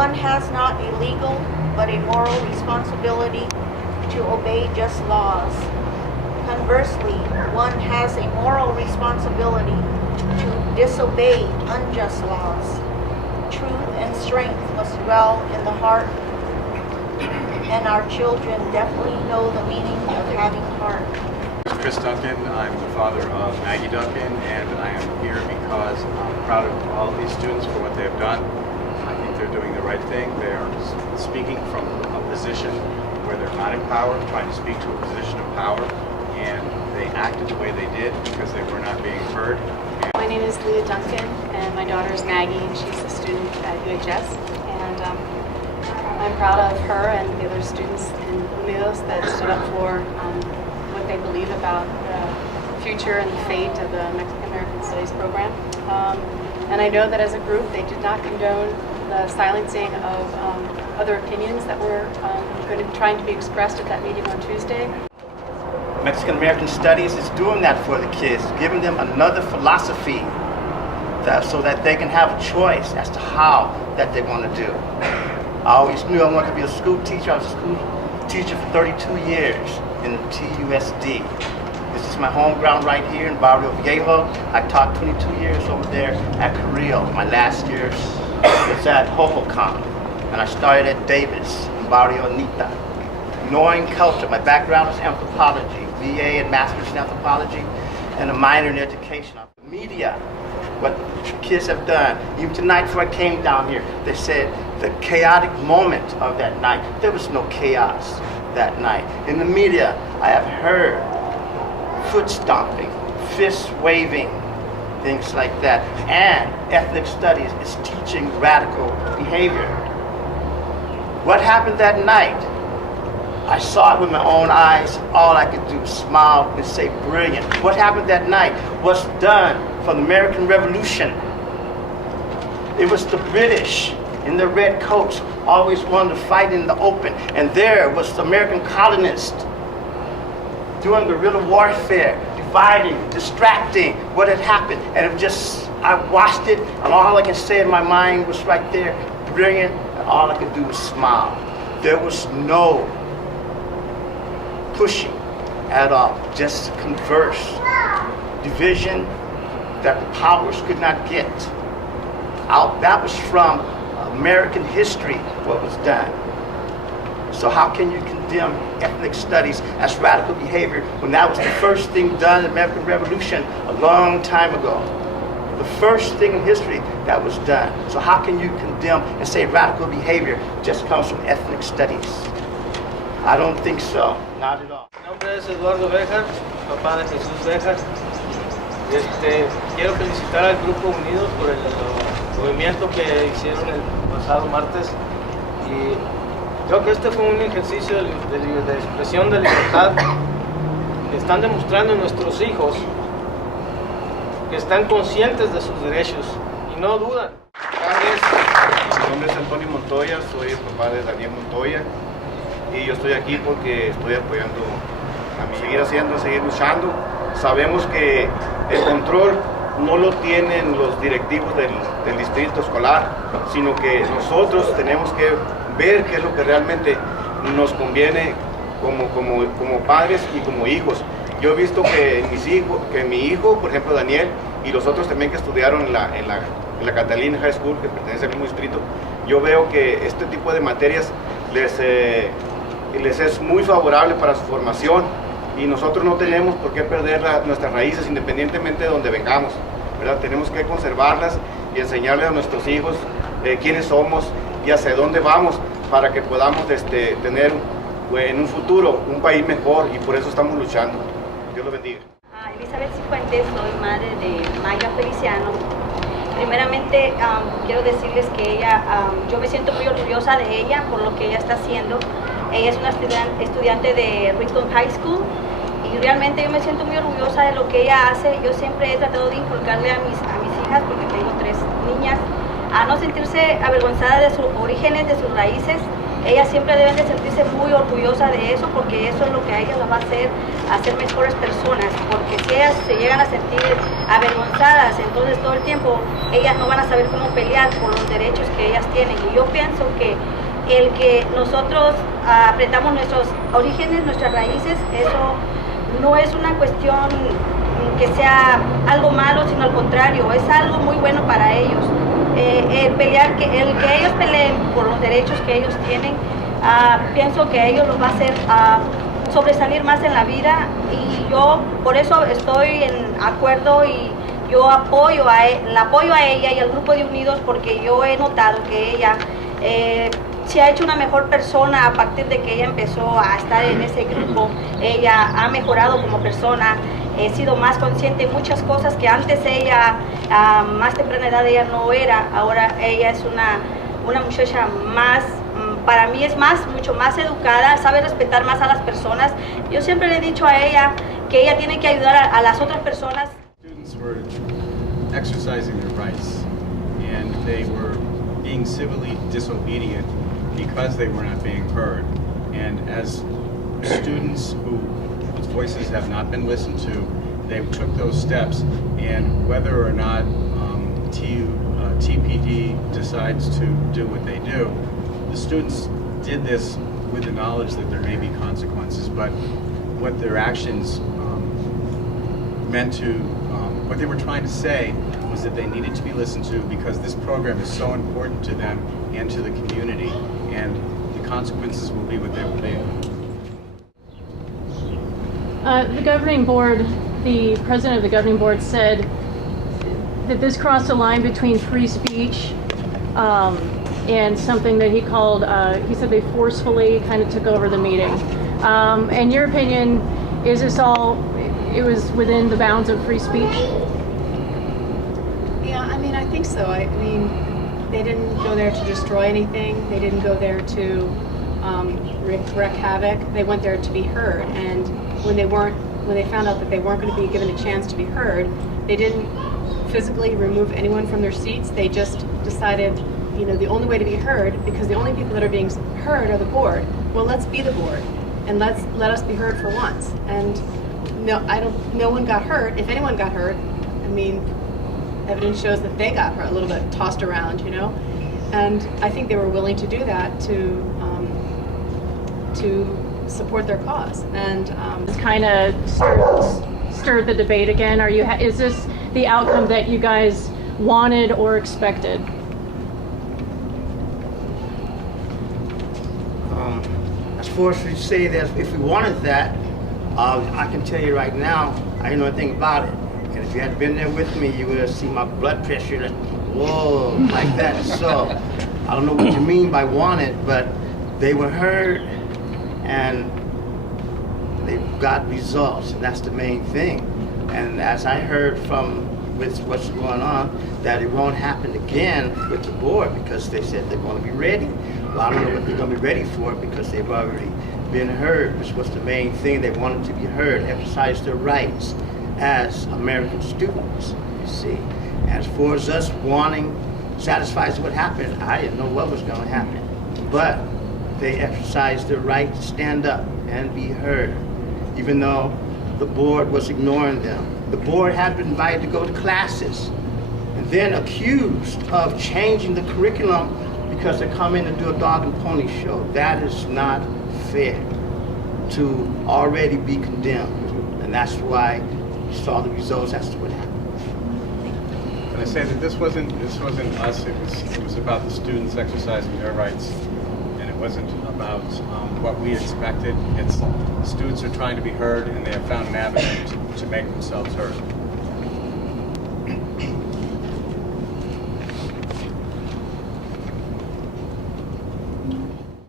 one has not a legal but a moral responsibility to obey just laws. Conversely, one has a moral responsibility to disobey unjust laws. Truth and strength must dwell in the heart, and our children definitely know the meaning of having heart. I'm Chris Duncan. I'm the father of Maggie Duncan, and I am here because I'm proud of all of these students for what they've done. I think they're doing the right thing. They are speaking from a position where they're not in power, trying to speak to a position of power, and they acted the way they did because they were not being heard. My name is Leah Duncan, and my daughter is Maggie, and she's a student at UHS. And I'm proud of her and the other students in UNIDOS that stood up for what they believe about the future and the fate of the Mexican American Studies program. And I know that as a group, they did not condone the silencing of other opinions that were trying to be expressed at that meeting on Tuesday. Mexican American Studies is doing that for the kids, giving them another philosophy so that they can have a choice as to how that they want to do. I always knew I wanted to be a school teacher. I was a school teacher for 32 years in the TUSD. This is my home ground right here in Barrio Viejo. I taught 22 years over there at Carrillo. My last years was at Hohokam, and I started at Davis in Barrio Anita. Knowing culture, my background is anthropology, VA and master's in anthropology, and a minor in education. Media, what kids have done. Even tonight before I came down here, they said the chaotic moment of that night. There was no chaos that night. In the media, I have heard foot stomping, fist waving, things like that. And ethnic studies is teaching radical behavior. What happened that night? I saw it with my own eyes. All I could do was smile and say brilliant. What happened that night was done for the American Revolution. It was the British in their red coats always wanted to fight in the open. And there was the American colonists doing guerrilla warfare, dividing, distracting what had happened. And it just, I watched it, and all I can say in my mind was right there, brilliant, and all I could do was smile. There was no pushing at all, just converse. Division that the powers could not get out. That was from American history, what was done. So how can you condemn ethnic studies as radical behavior when that was the first thing done in the American Revolution a long time ago? The first thing in history that was done. So how can you condemn and say radical behavior just comes from ethnic studies? I don't think so, not at all. Mi nombre es Eduardo Bejar, papá de Jesús Bejar. Quiero felicitar al Grupo Unidos por el movimiento que hicieron el pasado martes. Y creo que este fue un ejercicio de expresión de libertad que están demostrando nuestros hijos que están conscientes de sus derechos y no dudan. Mi nombre es Antonio Montoya, soy el papá de Daniel Montoya. Y yo estoy aquí porque estoy apoyando a seguir luchando. Sabemos que el control no lo tienen los directivos del distrito escolar, sino que nosotros tenemos que ver qué es lo que realmente nos conviene como padres y como hijos. Yo he visto que mi hijo, por ejemplo Daniel, y los otros también que estudiaron en la Catalina High School, que pertenece al mismo distrito, yo veo que este tipo de materias les es muy favorable para su formación, y nosotros no tenemos por qué perder nuestras raíces independientemente de donde vengamos, ¿verdad? Tenemos que conservarlas y enseñarles a nuestros hijos quiénes somos y hacia dónde vamos para que podamos tener en un futuro un país mejor, y por eso estamos luchando. Dios lo bendiga. Elizabeth Cifuentes, soy madre de Mayra Feliciano. Primeramente quiero decirles que ella, yo me siento muy orgullosa de ella por lo que ella está haciendo. Ella es una estudiante de Rincon High School y realmente yo me siento muy orgullosa de lo que ella hace. Yo siempre he tratado de inculcarle a mis hijas, porque tengo 3 niñas, a no sentirse avergonzadas de sus orígenes, de sus raíces, Ellas siempre deben de sentirse muy orgullosas de eso, porque eso es lo que a ellas las va a hacer mejores personas, porque si ellas se llegan a sentir avergonzadas, entonces todo el tiempo ellas no van a saber cómo pelear por los derechos que ellas tienen. Y yo pienso que el que nosotros apretamos nuestros orígenes, nuestras raíces, eso no es una cuestión que sea algo malo, sino al contrario, es algo muy bueno para ellos. El que ellos peleen por los derechos que ellos tienen, pienso que a ellos los va a hacer sobresalir más en la vida, y yo por eso estoy en acuerdo y yo la apoyo a ella y al grupo de Unidos, porque yo he notado que ella se ha hecho una mejor persona a partir de que ella empezó a estar en ese grupo. Ella ha mejorado como persona, he sido más consciente de muchas cosas que antes ella, a más temprana edad, ella no era. Ahora ella es una muchacha más, para mí es mucho más educada, sabe respetar más a las personas. Yo siempre le he dicho a ella que ella tiene que ayudar a las otras personas. Students were exercising their rights, and they were being civilly disobedient because they were not being heard. And as students whose voices have not been listened to, they took those steps, and whether or not TPD decides to do what they do, the students did this with the knowledge that there may be consequences, but what their actions meant to, what they were trying to say was that they needed to be listened to because this program is so important to them and to the community, and the consequences will be what they will be. The governing board, the president of the governing board said that this crossed a line between free speech and something that he called, he said they forcefully kind of took over the meeting. In your opinion, is this all, it was within the bounds of free speech? Yeah, I mean, I think so. I mean, they didn't go there to destroy anything. They didn't go there to wreak havoc. They went there to be heard. And when they found out that they weren't going to be given a chance to be heard, they didn't physically remove anyone from their seats. They just decided, you know, the only way to be heard, because the only people that are being heard are the board. Well, let's be the board, and let us be heard for once. And no one got hurt. If anyone got hurt, I mean, evidence shows that they got hurt, a little bit tossed around, you know. And I think they were willing to do that to support their cause. And It's kind of stirred the debate again. Is this the outcome that you guys wanted or expected? As far as we say that if we wanted that, I can tell you right now, I didn't know anything about it. And if you had been there with me, you would have seen my blood pressure, whoa, like that. So, I don't know what you mean by wanted, but they were heard and they got results, and that's the main thing. And as I heard from with what's going on, that it won't happen again with the board because they said they're going to be ready. Well, I don't know what they're going to be ready for because they've already been heard, which was the main thing. They wanted to be heard, exercise their rights as American students, you see. As far as us wanting, satisfies what happened, I didn't know what was going to happen. But they exercised their right to stand up and be heard, even though the board was ignoring them. The board had been invited to go to classes and then accused of changing the curriculum because they come in to do a dog and pony show. That is not fair to already be condemned. And that's why you saw the results as to what happened. And I say that this wasn't us, it was about the students exercising their rights, and it wasn't about what we expected. It's students are trying to be heard, and they have found an avenue to make themselves heard.